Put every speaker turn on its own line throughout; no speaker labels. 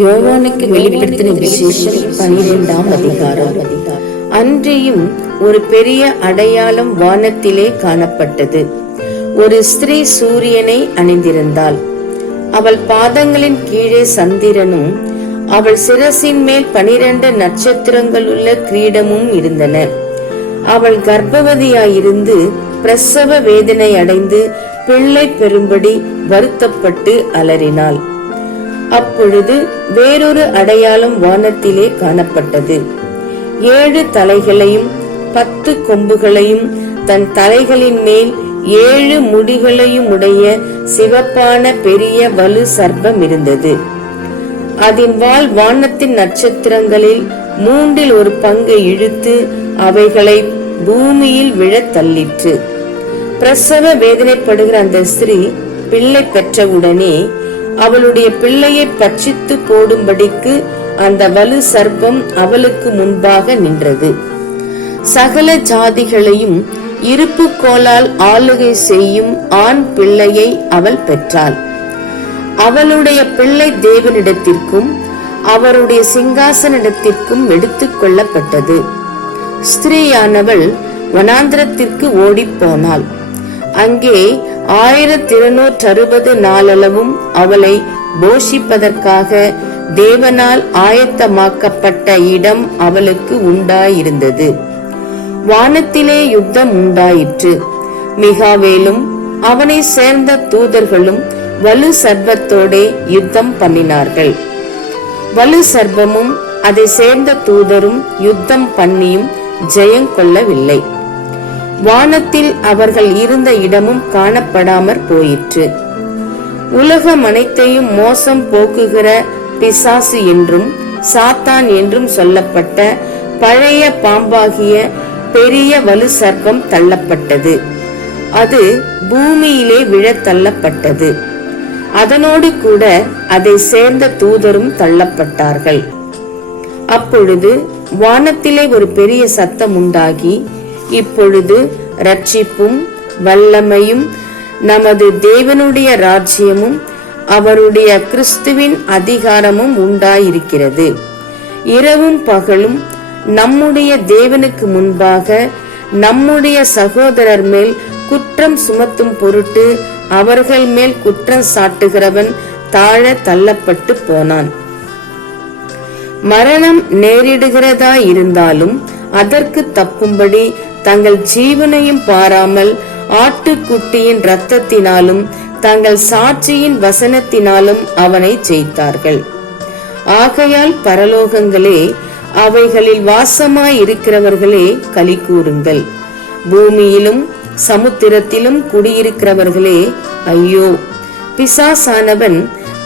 யோவானுக்கு வெளிப்படுத்தின விசேஷம் பனிரெண்டாம் அதிகாரம் அன்றியும் ஒரு பெரிய அடையாளம் வானத்திலே காணப்பட்டது ஒரு ஸ்திரீ சூரியனை அணிந்திருந்தாள் அவள் பாதங்களின் கீழே சந்திரனும் அவள் சிரசின் மேல் பனிரெண்டு உள்ள கிரீடமும் இருந்தன அவள் கர்ப்பவதியாயிருந்து பிரசவ வேதனை அடைந்து பிள்ளை பெறும்படி வருத்தப்பட்டு அலறினாள் அப்பொழுது வேறொரு அடையாளம் வானத்திலே காணப்பட்டது ஏழு தலைகளையும் பத்து கொம்புகளையும் தன் தலைகளின் மேல் ஏழு முடிகளையும் உடைய சிவப்பான பெரிய வலு சர்ப்பம் இருந்தது அதன் வால் வானத்தின் நட்சத்திரங்களில் மூன்றில் ஒரு பங்கு இழுத்து அவைகளை பூமியில் விழத் தள்ளிற்று பிரசவ வேதனைப்படுகிற அந்த ஸ்திரீ பிள்ளை பெற்றவுடனே அவளுடைய பிள்ளையை பட்சித்து போடும்படிக்கு அந்த வலு சர்ப்பம் அவளுக்கு முன்பாக நின்றது சகல ஜாதிகளையும் இருப்பு கோலால் ஆளுகை செய்யும் ஆண் பிள்ளையை அவள் பெற்றாள் அவளுடைய பிள்ளை தேவனிடத்திற்கும் அவருடைய சிங்காசனிடத்திற்கும் எடுத்துக் கொள்ளப்பட்டது ஸ்திரீயானவள் வனாந்திரத்திற்கு ஓடிப்போனாள் அங்கே ஆயிரத்தி இருநூற்றறுபது நாளளவும் அவளை போஷிப்பதற்காக தேவனால் ஆயத்தமாக்கப்பட்ட இடம் அவளுக்கு உண்டாயிருந்தது வானத்திலே யுத்தம் உண்டாயிற்று மிகாவேலும் அவனை சேர்ந்த தூதர்களும் வலு சர்பத்தோடே யுத்தம் பண்ணினார்கள் வலு சர்பமும் அதை சேர்ந்த தூதரும் யுத்தம் பண்ணியும் ஜெயம் கொள்ளவில்லை வானத்தில் அவர்கள் இருந்த இடமும் காணப்படாமற் போயிற்று உலக அனைத்தையும் மோசம் போக்குகிற பிசாசு என்றும் சாத்தான் என்றும் சொல்லப்பட்ட பழைய பாம்பாகிய பெரிய வலு சர்க்கம் தள்ளப்பட்டது அது பூமியிலே விழ தள்ளப்பட்டது அதனோடு கூட அதை சேர்ந்த தூதரும் தள்ளப்பட்டார்கள் அப்பொழுது வானத்திலே ஒரு பெரிய சத்தம் உண்டாகி இப்பொழுது ரட்சிப்பும் வல்லமையும் நமது தேவனுடைய ராஜ்யமும் அவருடைய கிறிஸ்துவின் அதிகாரமும் உண்டாயிருக்கிறது இரவும் பகலும் நம்முடைய தேவனுக்கு முன்பாக நம்முடைய சகோதரர் மேல் குற்றம் சுமத்தும் பொருட்டு அவர்கள் மேல் குற்றம் சாட்டுகிறவன் தாழ தள்ளப்பட்டு போனான் மரணம் நேரிடுகிறதா இருந்தாலும் அதற்கு தப்பும்படி தங்கள் ஜீவனையும் பாராமல் ஆட்டுக்குட்டியின் ரத்தத்தினாலும் தங்கள் சாட்சியின் வசனத்தினாலும் அவனை ஜெயித்தார்கள் ஆகையால் பரலோகங்களே அவைகளில் வாசமாய் இருக்கிறவர்களே கலி கூறுங்கள் பூமியிலும் சமுத்திரத்திலும் குடியிருக்கிறவர்களே ஐயோ பிசாசானவன்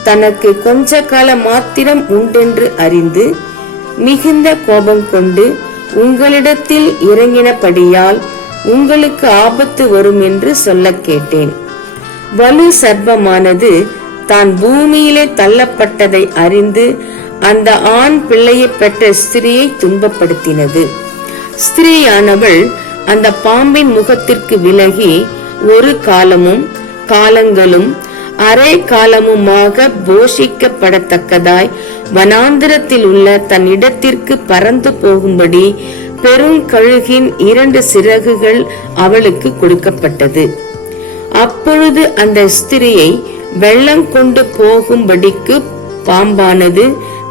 தனக்கு கொஞ்ச கால மாத்திரம் உண்டென்று அறிந்து மிகுந்த கோபம் கொண்டு உங்களிடத்தில் இறங்கினபடியால் உங்களுக்கு ஆபத்து வரும் என்று சொல்ல கேட்டேன் வலு சர்பமானது தான் பூமியிலே தள்ளப்பட்டதை அறிந்து அந்த ஆண் பிள்ளையை பெற்ற ஸ்திரீயை துன்பப்படுத்தினது ஸ்திரீயானவள் அந்த பாம்பின் முகத்திற்கு விலகி ஒரு காலமும் காலங்களும் அரை காலமுமாக போஷிக்கப்படத்தக்கதாய் வனாந்திரத்தில் உள்ள தன் இடத்திற்கு பறந்து போகும்படி பெரும் கழுகின் இரண்டு சிறகுகள் அவளுக்கு கொடுக்கப்பட்டது அப்பொழுது அந்த ஸ்திரியை வெள்ளம் கொண்டு போகும்படிக்கு பாம்பானது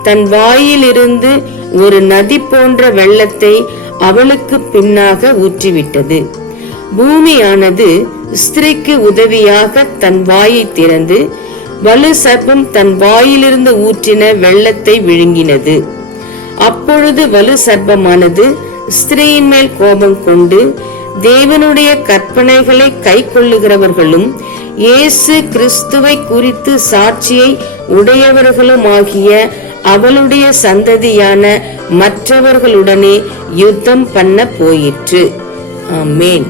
தன் வாயிலிருந்து ஒரு நதி போன்ற வெள்ளத்தை அவளுக்கு பின்னாக ஊற்றிவிட்டது பூமியானது ஸ்திரீக்கு உதவியாக தன் வாயை திறந்து வலு சர்ப்பம் தன் வாயிலிருந்து ஊற்றின வெள்ளத்தை விழுங்கினது அப்பொழுது வலு சர்ப்பமானது ஸ்திரீயின் மேல் கோபம் கொண்டு தேவனுடைய கற்பனைகளை கை கொள்ளுகிறவர்களும் இயேசு கிறிஸ்துவை குறித்து சாட்சியை உடையவர்களும் ஆகிய அவளுடைய சந்ததியான மற்றவர்களுடனே யுத்தம் பண்ண போயிற்று ஆமேன்